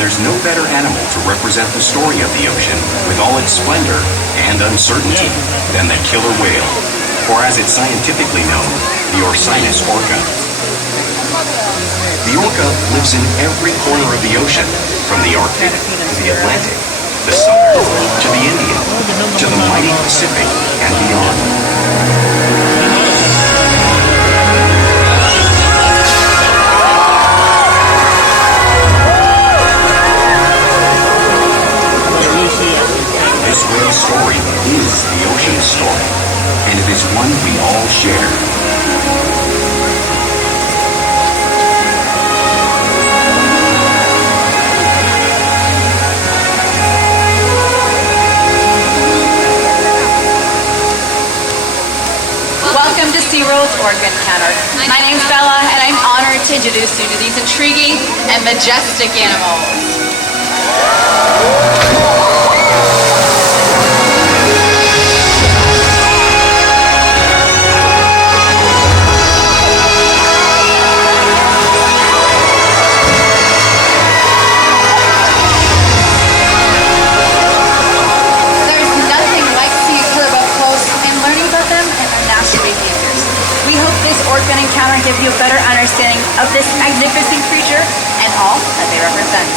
there's no better animal to represent the story of the ocean with all its splendor and uncertainty than the killer whale, or as it's scientifically known, the Orcinus orca. The orca lives in every corner of the ocean, from the Arctic to the Atlantic, the Southern to the Indian, to the mighty Pacific and beyond. This whale story is the ocean's story, and it is one we all share. Welcome to SeaWorld's Orca Encounter. My name's Bella, and I'm honored to introduce you to these intriguing and majestic animals. Orca Encounter give you a better understanding of this magnificent creature and all that they represent.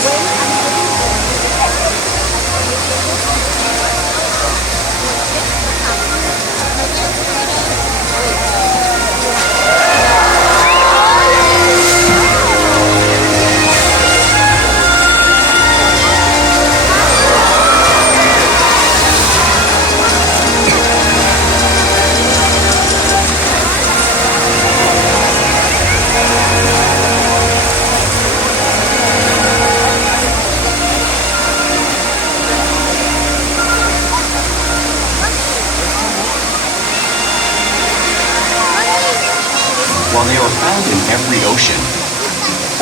While they are found in every ocean,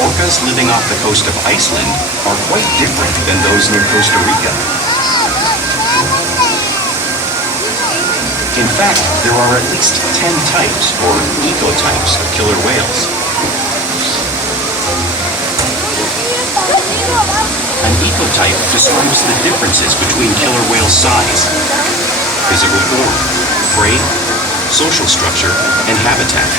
orcas living off the coast of Iceland are quite different than those near Costa Rica. In fact, there are at least 10 types, or ecotypes, of killer whales. An ecotype describes the differences between killer whale size, physical form, prey, social structure, and habitat.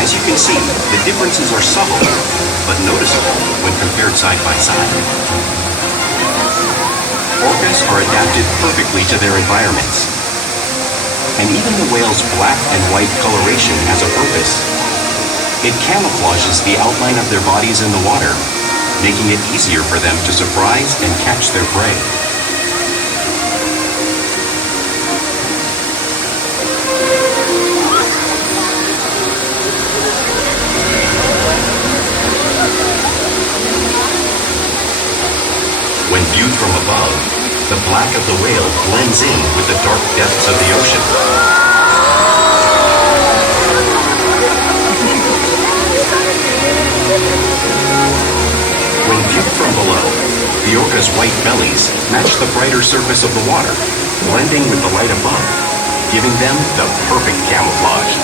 As you can see, the differences are subtle, but noticeable when compared side by side. Orcas are adapted perfectly to their environments. And even the whale's black and white coloration has a purpose. It camouflages the outline of their bodies in the water, making it easier for them to surprise and catch their prey. When viewed from above, the black of the whale blends in with the dark depths of the ocean. When viewed from below, the orca's white bellies match the brighter surface of the water, blending with the light above, giving them the perfect camouflage.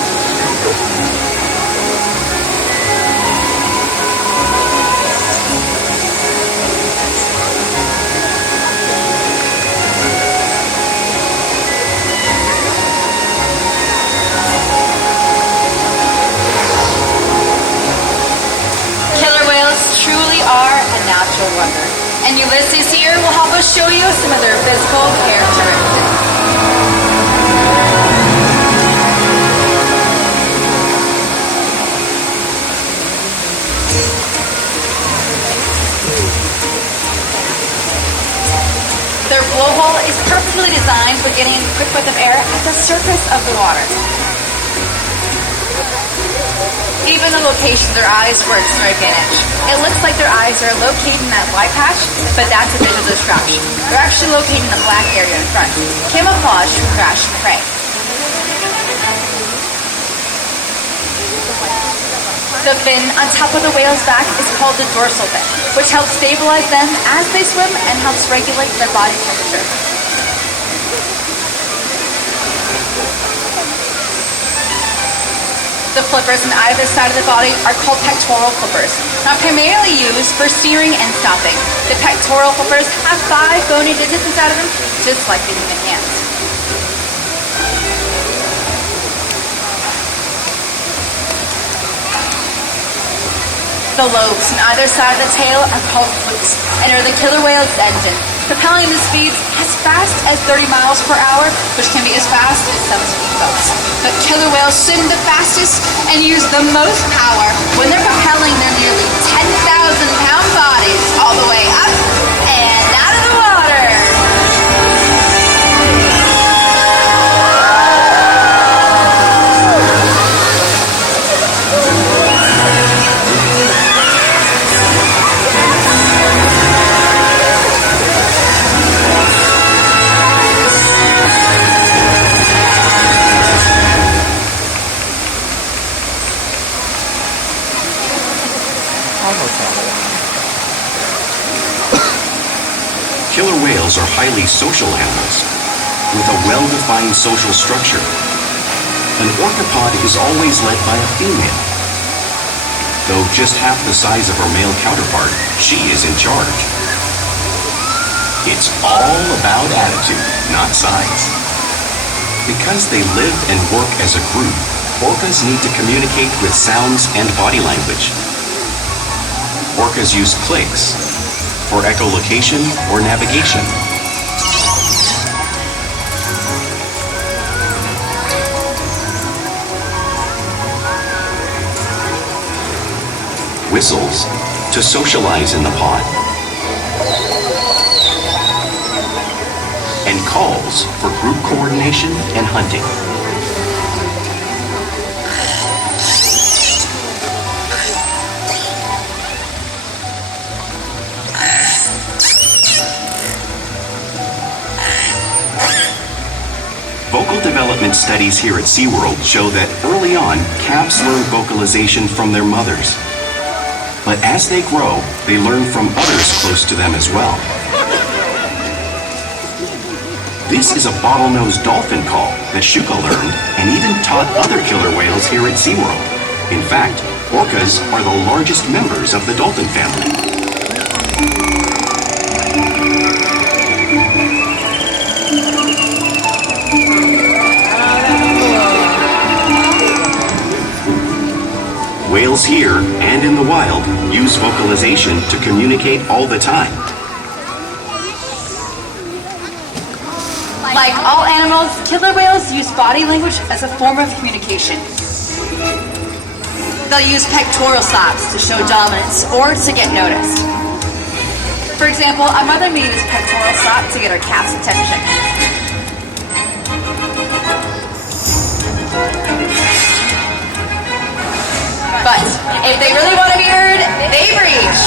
Truly are a natural wonder. And Ulises here will help us show you some of their physical characteristics. Their blowhole is perfectly designed for getting a quick breath of air at the surface of the water. Even the location of their eyes works to their advantage. It looks like their eyes are located in that white patch, but that's a visual distraction. They're actually located in the black area in front. Camouflage to crash and prey. The fin on top of the whale's back is called the dorsal fin, which helps stabilize them as they swim and helps regulate their body temperature. The flippers on either side of the body are called pectoral flippers, not primarily used for steering and stopping. The pectoral flippers have 5 bony digits inside of them, just like the human hands. The lobes on either side of the tail are called flukes and are the killer whale's engine, propelling the speeds as fast as 30 miles per hour, which can be as fast as some speedboats. But killer whales swim the fastest and use the most power when they're propelling their nearly 10,000-pound bodies all the way up and out of the water. Killer whales are highly social animals with a well-defined social structure. An orcapod is always led by a female. Though just half the size of her male counterpart, she is in charge. It's all about attitude, not size. Because they live and work as a group, orcas need to communicate with sounds and body language. Orcas use clicks for echolocation or navigation. Whistles to socialize in the pod. And calls for group coordination and hunting. Vocal development studies here at SeaWorld show that early on, calves learn vocalization from their mothers. But as they grow, they learn from others close to them as well. This is a bottlenose dolphin call that Shouka learned and even taught other killer whales here at SeaWorld. In fact, orcas are the largest members of the dolphin family. Whales here and in the wild use vocalization to communicate all the time. Like all animals, killer whales use body language as a form of communication. They'll use pectoral slaps to show dominance or to get noticed. For example, a mother may use pectoral slap to get her calf's attention. But if they really want to be heard, they breach.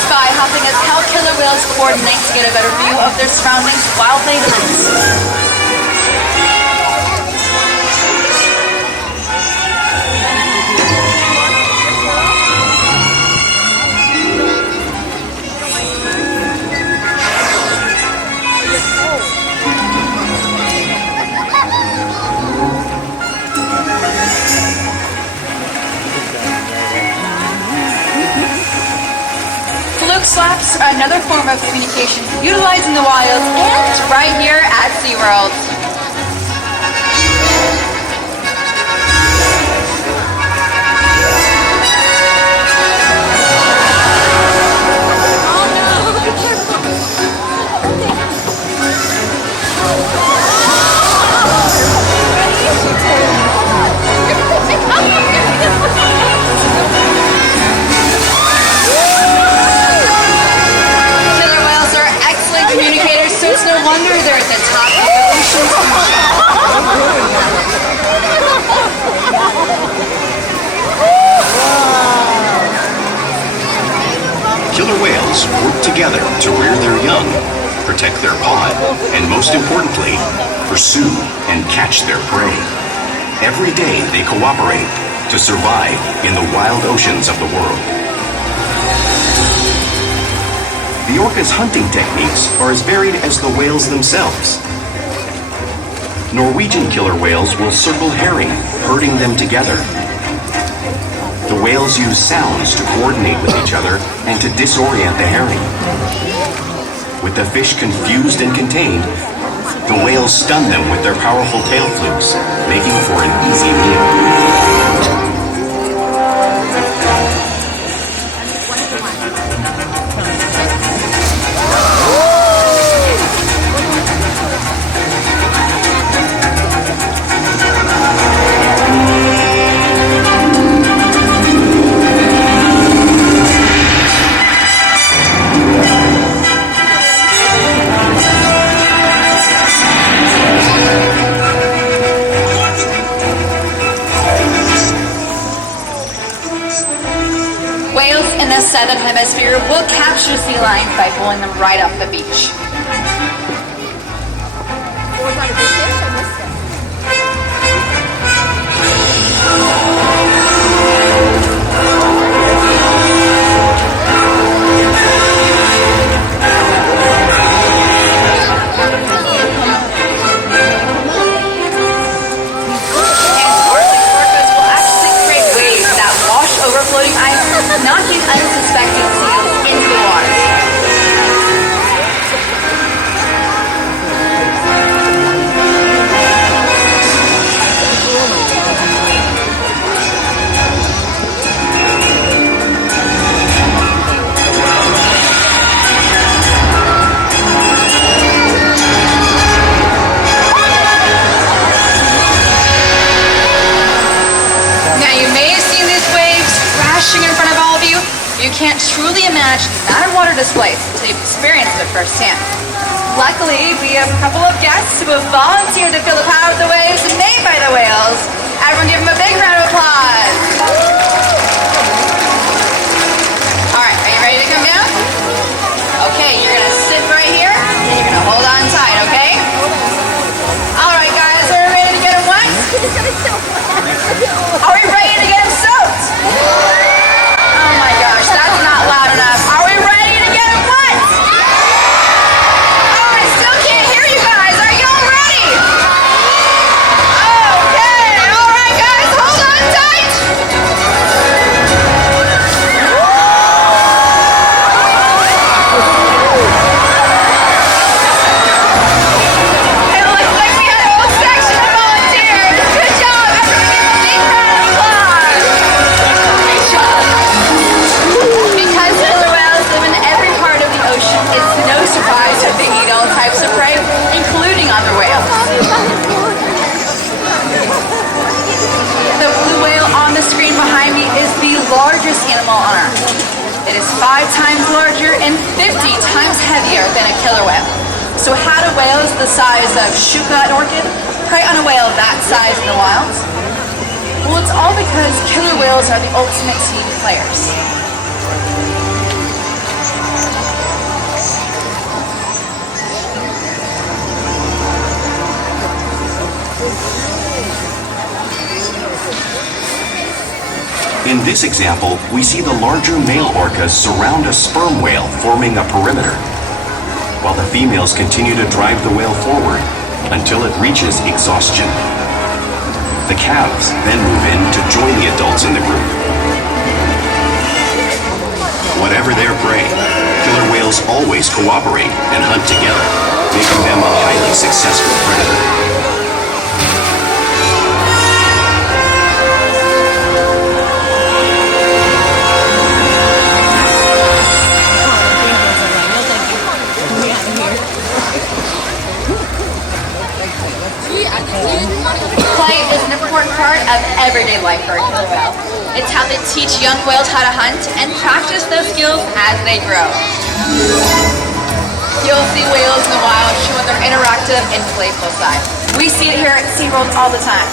Spy hopping is how killer whales coordinate to get a better view of their surroundings while they hunt. Fluke slaps are another form of communication utilized in the wild and right here at SeaWorld. Communicators, so it's no wonder they're at the top of the ocean's Killer whales work together to rear their young, protect their pod, and most importantly, pursue and catch their prey. Every day they cooperate, to survive in the wild oceans of the world. The orca's hunting techniques are as varied as the whales themselves. Norwegian killer whales will circle herring, herding them together. The whales use sounds to coordinate with each other and to disorient the herring. With the fish confused and contained, the whales stun them with their powerful tail flukes, making for an easy meal. Southern hemisphere will capture sea lions by pulling them right off the beach. Was that a big fish? I missed it. And swirling orcas will actually create waves that wash over floating ice, knocking unsuspecting seals into the water. Now you may have seen these waves crashing in front of all of you. You can't truly imagine that water displays until you've experienced it firsthand. Luckily, we have a couple of guests who have volunteered to feel the power of the waves made by the whales. Everyone give them a big round of applause. All right, are you ready to come down? Okay, you're gonna sit right here and you're gonna hold on tight, okay? All right, guys, are we ready to get them wet? Are we ready to get them soaked? Oh my gosh, that's not loud enough. Are we ready to get them wet? Oh, I still can't hear you guys. Are you all ready? Okay, all right, guys, hold on tight. It looks like we had a whole section of volunteers. Good job. Everyone give a big round of applause. Great job. Because killer whales live in every part of the ocean, it's no surprise that they eat all types of prey, including other whales. The blue whale on the screen behind me is the largest animal on Earth. It is 5 times larger and 50 times heavier than a killer whale. So how do whales the size of Shouka and Orkid prey on a whale that size in the wild? Well, it's all because killer whales are the ultimate team players. In this example, we see the larger male orcas surround a sperm whale, forming a perimeter, while the females continue to drive the whale forward until it reaches exhaustion. The calves then move in to join the adults in the group. Whatever their prey, killer whales always cooperate and hunt together, making them a highly successful predator. Play is an important part of everyday life for a killer whale. It's how they teach young whales how to hunt and practice those skills as they grow. You'll see whales in the wild showing their interactive and playful side. We see it here at SeaWorld all the time.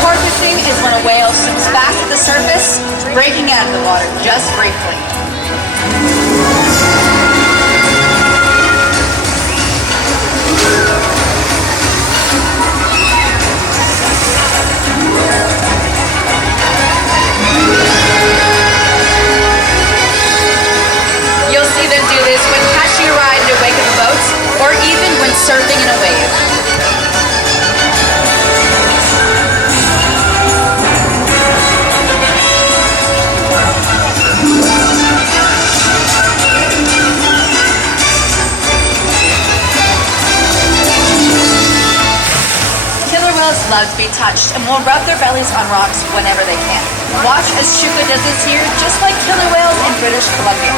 Porpoising is when a whale swims fast at the surface, breaking out of the water just briefly. untouched and will rub their bellies on rocks whenever they can. Watch as Shouka does this here, just like killer whales in British Columbia.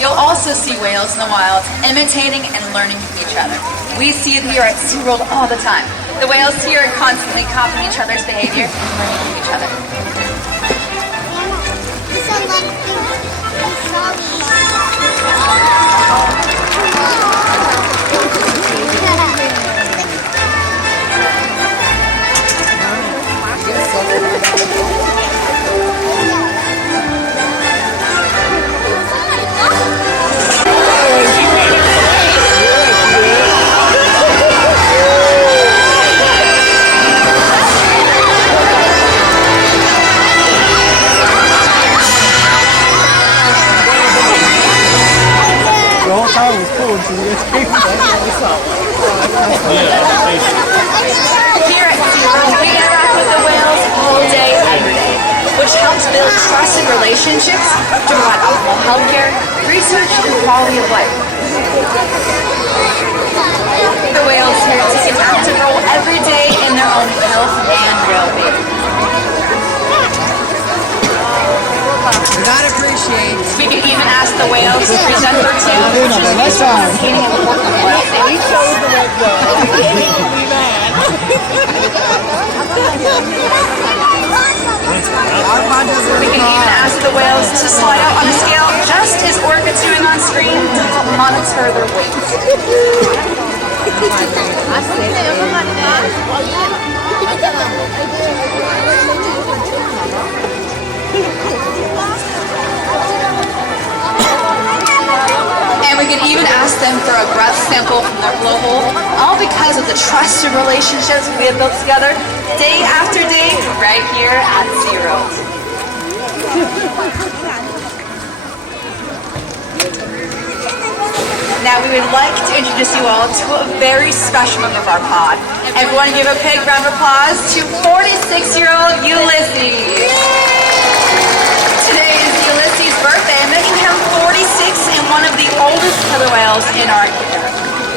You'll also see whales in the wild imitating and learning from each other. We see it here at SeaWorld all the time. The whales here are constantly copying each other's behavior and learning from each other. Here at SeaWorld, we interact with the whales all day, every day, which helps build trusted relationships to provide optimal healthcare, research, and quality of life. The whales here take an active role every day in their own health and well-being. Not appreciate. We can even ask the whales to present their tune, which is based on skating and working with whale safety. We can even ask the whales to slide out on a scale, just as Orkid's doing on screen, to help monitor their weight. And we can even ask them for a breath sample from their blowhole, all because of the trusted relationships we have built together day after day right here at SeaWorld. Now we would like to introduce you all to a very special member of our pod. Everyone give a big round of applause to 46-year-old Ulises. Today is Ulises' birthday, making him 46 and one of the oldest killer whales in our care.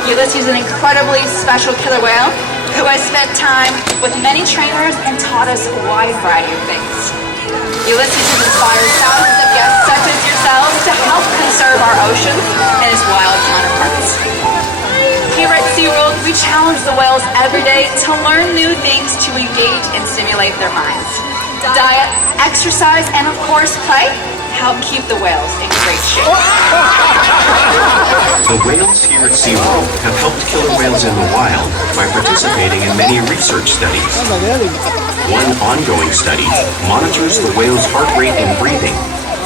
Ulises is an incredibly special killer whale who has spent time with many trainers and taught us a wide variety of things. Ulises has inspired thousands of guests such as yourselves to help conserve our oceans and his wild counterparts. Here at SeaWorld, we challenge the whales every day to learn new things to engage and stimulate their minds. Diet, exercise, and of course play help keep the whales in great shape. The whales here at SeaWorld have helped killer whales in the wild by participating in many research studies. One ongoing study monitors the whale's heart rate and breathing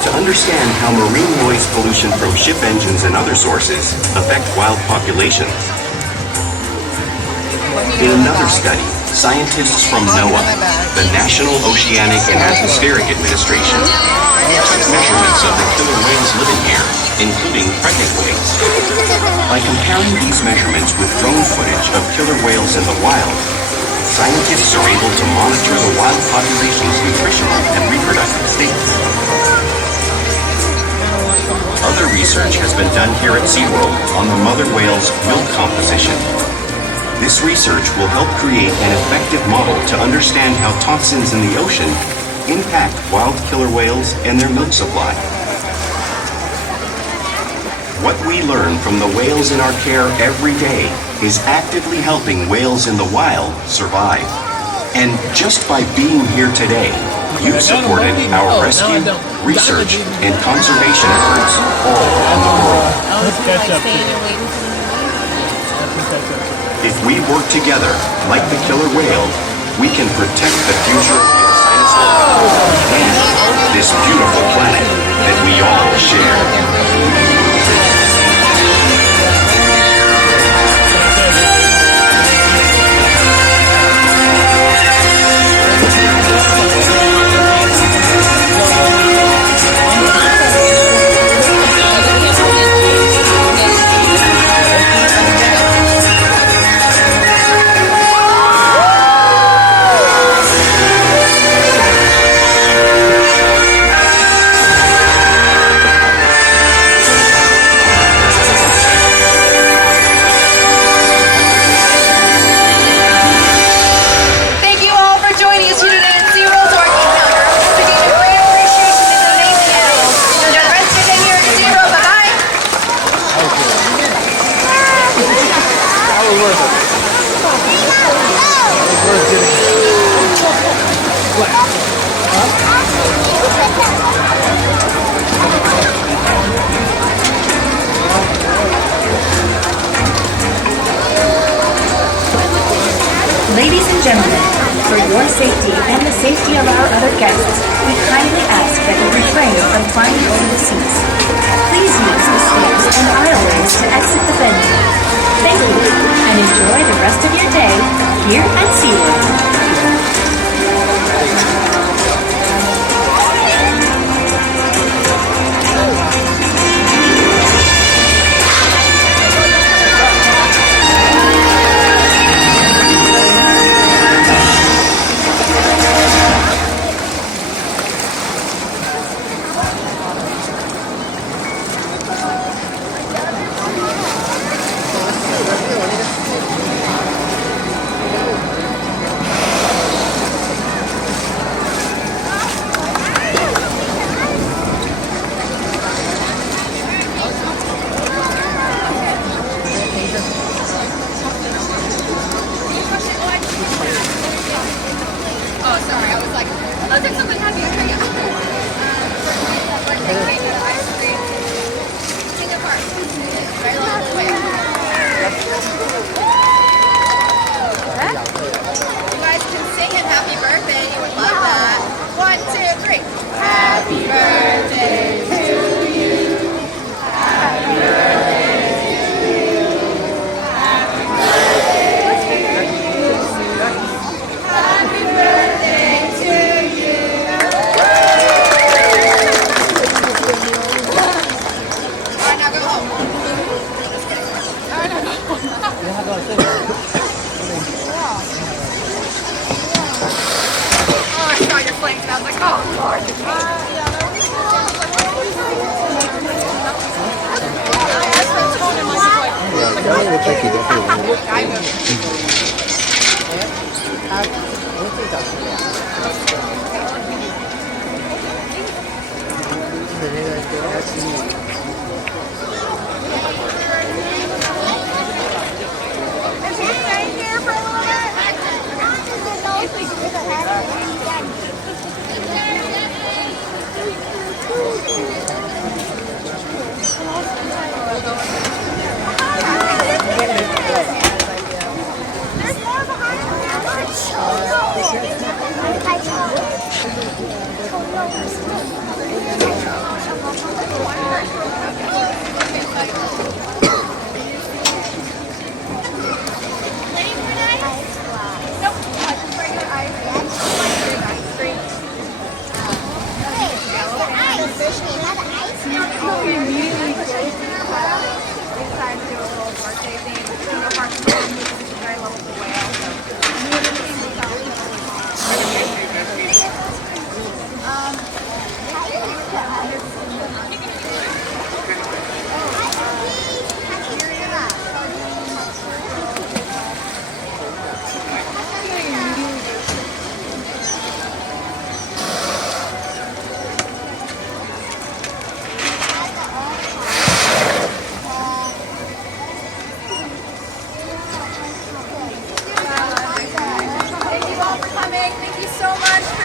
to understand how marine noise pollution from ship engines and other sources affect wild populations. In another study, scientists from NOAA, the National Oceanic and Atmospheric Administration, took measurements of the killer whales living here, including pregnant whales. By comparing these measurements with drone footage of killer whales in the wild, scientists are able to monitor the wild population's nutritional and reproductive states. Other research has been done here at SeaWorld on the mother whale's milk composition. This research will help create an effective model to understand how toxins in the ocean impact wild killer whales and their milk supply. What we learn from the whales in our care every day is actively helping whales in the wild survive. And just by being here today, you've supported our rescue, research, and conservation efforts all around the world. If we work together, like the killer whale, we can protect the future and this beautiful planet that we all share. gentlemen, for your safety and the safety of our other guests, we kindly ask that you refrain from climbing over the seats. Please use the steps and aisleways to exit the venue. Thank you, and enjoy the rest of your day here at SeaWorld. Oh, sorry. I was like, oh, there's something happy. Okay, ice cream. King of Hearts. Right along the way. You guys can sing him happy birthday. You would love that. 1, 2, 3. Happy birthday to you. Happy birthday to you. Happy birthday to you. Happy birthday to you. All right, now go home. Just kidding. Oh, I saw your flanks and I was like, oh, Lord. Yeah,